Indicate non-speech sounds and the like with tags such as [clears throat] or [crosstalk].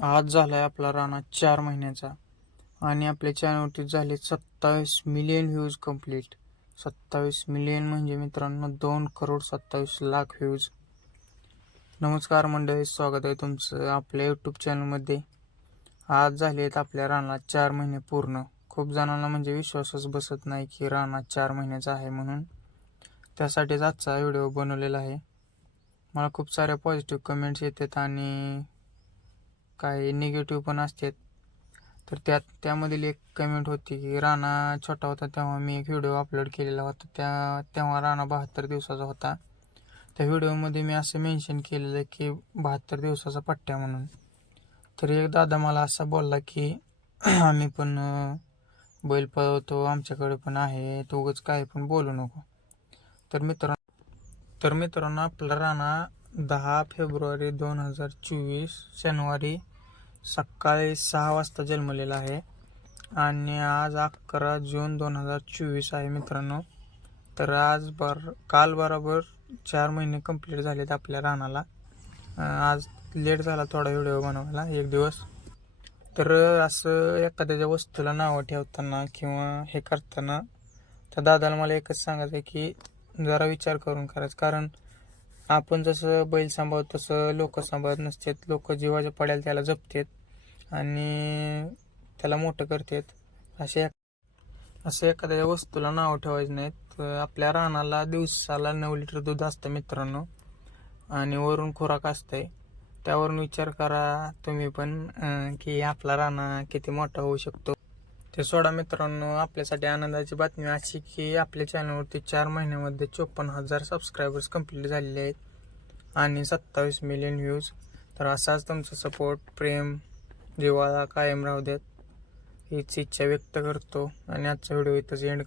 आज झाला आहे आपला राणा चार महिन्याचा. आणि आपल्या चॅनलवरती झाले सत्तावीस मिलियन व्ह्यूज कंप्लीट. सत्तावीस मिलियन म्हणजे मित्रांनो दोन करोड सत्तावीस लाख व्ह्यूज. नमस्कार मंडळी स्वागत आहे तुमचं आपल्या यूट्यूब चॅनलमध्ये. आज झाले आहेत आपल्या राणा चार महिने पूर्ण. खूप जणांना म्हणजे विश्वासच बसत नाही की राणा चार महिन्याचा आहे म्हणून. त्यासाठीच आजचा व्हिडिओ बनवलेला आहे. मला खूप साऱ्या पॉझिटिव्ह कमेंट्स येतात आणि काही निगेटिव्ह पण असतात. तर त्यात त्यामधील एक कमेंट होती की राणा छोटा होता तेव्हा मी एक व्हिडिओ अपलोड केलेला होता. त्या तेव्हा राणा बहात्तर दिवसाचा होता. त्या व्हिडिओमध्ये मी असं मेन्शन केलेलं आहे की बहात्तर दिवसाचा पट्ट्या म्हणून. तर एक दादा मला असा बोलला की [clears throat] आम्ही पण बैल पळवतो आमच्याकडे पण आहे तू उगाच काय पण बोलू नको. तर मित्रांनो तर मित्रांनो आपला राणा दहा फेब्रुवारी दोन हजार चोवीस शनिवारी सकाळी सहा वाजता जन्मलेला आहे. आणि आज अकरा जून दोन हजार चोवीस आहे मित्रांनो. तर आज बर काल बरोबर चार महिने कंप्लीट झालेत आपल्या रानाला. आज लेट झाला थोडा व्हिडिओ बनवायला एक दिवस. तर असं एखाद्याच्या वस्तूला नावं ठेवताना किंवा हे करताना त्या दादाला मला एकच सांगायचं आहे की जरा विचार करून करायचं. कारण आपण जसं बैल सांभाळतो तसं लोक सांभाळत नसतात. लोक जीवाच्या पड्याला त्याला जपतात आणि त्याला मोठं करतात. असे असं एखाद्या वस्तूला नाव ठेवायचं नाहीत. आपल्या रानाला दिवसाला नऊ लिटर दूध असतं मित्रांनो. आणि वरून खुराक असतंय. त्यावरून विचार करा तुम्ही पण की आपला राणा किती मोठा होऊ शकतो. ते सोडा मित्रांनो आपल्यासाठी आनंदाची बातमी अशी की आपल्या चॅनलवरती चार महिन्यामध्ये चोपन्न हजार सबस्क्रायबर्स कंप्लीट झालेले आहेत आणि सत्तावीस मिलियन व्ह्यूज तर असाच तुमचा सपोर्ट प्रेम जिव्हाळा कायम राहू देत हीच इच्छा व्यक्त करतो. आणि आजचा व्हिडिओ इथंच एंड